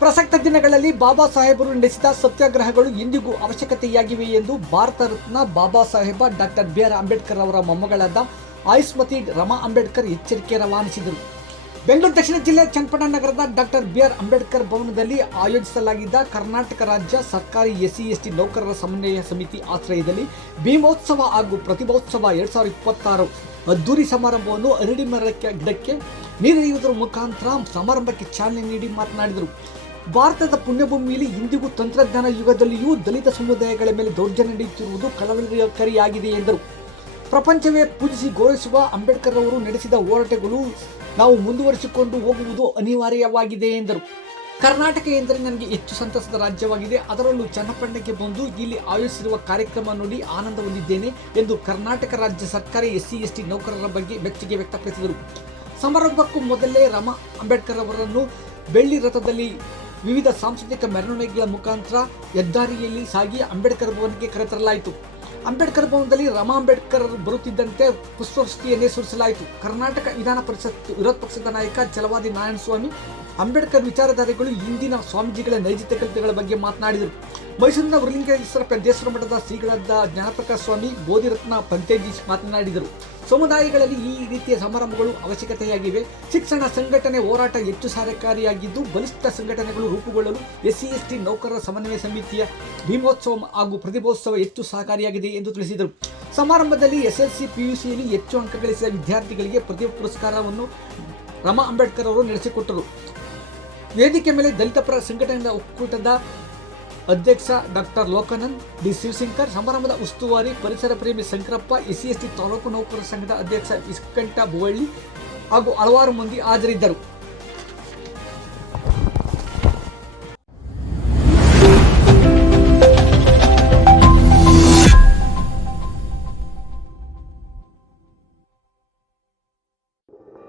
ಪ್ರಸಕ್ತ ದಿನಗಳಲ್ಲಿ ಬಾಬಾ ಸಾಹೇಬರು ನಡೆಸಿದ ಸತ್ಯಾಗ್ರಹಗಳು ಇಂದಿಗೂ ಅವಶ್ಯಕತೆಯಾಗಿವೆ ಎಂದು ಭಾರತ ರತ್ನ ಬಾಬಾ ಸಾಹೇಬ ಡಾಕ್ಟರ್ ಬಿ ಆರ್ ಅಂಬೇಡ್ಕರ್ ಅವರ ಮೊಮ್ಮಗಳಾದ ಆಯುಷ್ಮತಿ ರಮಾ ಅಂಬೇಡ್ಕರ್ ಎಚ್ಚರಿಕೆ ರವಾನಿಸಿದರು. ಬೆಂಗಳೂರು ದಕ್ಷಿಣ ಜಿಲ್ಲೆ ಚನ್ನಪಟ್ಟಣ ನಗರದ ಡಾಕ್ಟರ್ ಬಿ ಆರ್ ಅಂಬೇಡ್ಕರ್ ಭವನದಲ್ಲಿ ಆಯೋಜಿಸಲಾಗಿದ್ದ ಕರ್ನಾಟಕ ರಾಜ್ಯ ಸರ್ಕಾರಿ ಎಸ್ಸಿ/ಎಸ್ಟಿ ನೌಕರರ ಸಮನ್ವಯ ಸಮಿತಿ ಆಶ್ರಯದಲ್ಲಿ ಭೀಮೋತ್ಸವ ಹಾಗೂ ಪ್ರತಿಭೋತ್ಸವ 2026 ಅದ್ದೂರಿ ಸಮಾರಂಭವನ್ನು ಅರಳಿ ಮರಕ್ಕೆ ಗಿಡಕ್ಕೆ ನೀರೆರೆಯುವುದರ ಮುಖಾಂತರ ಸಮಾರಂಭಕ್ಕೆ ಚಾಲನೆ ನೀಡಿ ಮಾತನಾಡಿದರು. ಭಾರತದ ಪುಣ್ಯಭೂಮಿಯಲ್ಲಿ ಇಂದಿಗೂ ತಂತ್ರಜ್ಞಾನ ಯುಗದಲ್ಲಿಯೂ ದಲಿತ ಸಮುದಾಯಗಳ ಮೇಲೆ ದೌರ್ಜನ್ಯ ನಡೆಯುತ್ತಿರುವುದು ಕಳವಳಕಾರಿಯಾಗಿದೆ ಎಂದರು. ಪ್ರಪಂಚವೇ ಪೂಜಿಸಿ ಗೌರವಿಸುವ ಅಂಬೇಡ್ಕರ್ ಅವರು ನಡೆಸಿದ ಹೋರಾಟಗಳು ನಾವು ಮುಂದುವರಿಸಿಕೊಂಡು ಹೋಗುವುದು ಅನಿವಾರ್ಯವಾಗಿದೆ ಎಂದರು. ಕರ್ನಾಟಕ ಎಂದರೆ ನನಗೆ ಹೆಚ್ಚು ಸಂತಸದ ರಾಜ್ಯವಾಗಿದೆ. ಅದರಲ್ಲೂ ಚನ್ನಪಟ್ಟಣಕ್ಕೆ ಬಂದು ಇಲ್ಲಿ ಆಯೋಜಿಸಿರುವ ಕಾರ್ಯಕ್ರಮ ನೋಡಿ ಆನಂದ ಹೊಂದಿದ್ದೇನೆ ಎಂದು ಕರ್ನಾಟಕ ರಾಜ್ಯ ಸರ್ಕಾರಿ ಎಸ್ಸಿ/ಎಸ್ಟಿ ನೌಕರರ ಬಗ್ಗೆ ಮೆಚ್ಚುಗೆ ವ್ಯಕ್ತಪಡಿಸಿದರು. ಸಮಾರಂಭಕ್ಕೂ ಮೊದಲೇ ರಮಾ ಅಂಬೇಡ್ಕರ್ ಅವರನ್ನು ಬೆಳ್ಳಿ ರಥದಲ್ಲಿ ವಿವಿಧ ಸಾಂಸ್ಕೃತಿಕ ಮೆರವಣಿಗೆಗಳ ಮುಖಾಂತರ ಹೆದ್ದಾರಿಯಲ್ಲಿ ಸಾಗಿ ಅಂಬೇಡ್ಕರ್ ಭವನಕ್ಕೆ ಕರೆತರಲಾಯಿತು. ಅಂಬೇಡ್ಕರ್ ಭವನದಲ್ಲಿ ರಮಾ ಅಂಬೇಡ್ಕರ್ ಬರುತ್ತಿದ್ದಂತೆ ಪುಷ್ಪವೃಷ್ಟಿಯನ್ನೇ ಸುರಿಸಲಾಯಿತು. ಕರ್ನಾಟಕ ವಿಧಾನ ಪರಿಷತ್ ವಿರೋಧ ಪಕ್ಷದ ನಾಯಕ ಛಲವಾದಿ ನಾರಾಯಣಸ್ವಾಮಿ ಅಂಬೇಡ್ಕರ್ ವಿಚಾರಧಾರೆಗಳು ಇಂದಿನ ಸ್ವಾಮೀಜಿಗಳ ನೈಜತೆ ಕಲಿತೆಗಳ ಬಗ್ಗೆ ಮಾತನಾಡಿದರು. ಮೈಸೂರಿನ ವರಲಿಂಗೇಶ್ವರ ಪೆದ್ದೇಶ್ವರ ಮಠದ ಶ್ರೀಗಳಾದ ಜ್ಞಾನಪ್ರಕಾಶ ಸ್ವಾಮಿ ಬೋಧಿರತ್ನ ಪಂತೇಜಿ ಮಾತನಾಡಿದರು. ಸಮುದಾಯಗಳಲ್ಲಿ ಈ ರೀತಿಯ ಸಮಾರಂಭಗಳು ಅವಶ್ಯಕತೆಯಾಗಿವೆ. ಶಿಕ್ಷಣ, ಸಂಘಟನೆ, ಹೋರಾಟ ಹೆಚ್ಚು ಸಹಕಾರಿಯಾಗಿದ್ದು ಬಲಿಷ್ಠ ಸಂಘಟನೆಗಳು ರೂಪುಗೊಳ್ಳಲು ಎಸ್ಸಿ/ಎಸ್ಟಿ ನೌಕರರ ಸಮನ್ವಯ ಸಮಿತಿಯ ಭೀಮೋತ್ಸವ ಹಾಗೂ ಪ್ರತಿಭೋತ್ಸವ ಹೆಚ್ಚು ಸಹಕಾರಿಯಾಗಿದೆ ಎಂದು ತಿಳಿಸಿದರು. ಸಮಾರಂಭದಲ್ಲಿ SSLC, PUCಯಲ್ಲಿ ಹೆಚ್ಚು ಅಂಕ ಗಳಿಸಿದ ವಿದ್ಯಾರ್ಥಿಗಳಿಗೆ ಪ್ರತಿಭಾ ಪುರಸ್ಕಾರವನ್ನು ರಮಾ ಅಂಬೇಡ್ಕರ್ ಅವರು ನಡೆಸಿಕೊಟ್ಟರು. ವೇದಿಕೆ ಮೇಲೆ ದಲಿತ ಪರ ಸಂಘಟನೆಗಳ ಒಕ್ಕೂಟದ ಅಧ್ಯಕ್ಷ ಡಾಕ್ಟರ್ ಲೋಕಾನಂದ್ ಡಿ. ಶಿವಶಂಕರ್, ಸಮಾರಂಭದ ಉಸ್ತುವಾರಿ ಪರಿಸರ ಪ್ರೇಮಿ ಶಂಕರಪ್ಪ, SC/ST ತಾಲೂಕು ನೌಕರರ ಸಂಘದ ಅಧ್ಯಕ್ಷ ಇಸ್ಕಂಠ ಬೋವಳ್ಳಿ ಹಾಗೂ ಹಲವಾರು ಮಂದಿ ಹಾಜರಿದ್ದರು.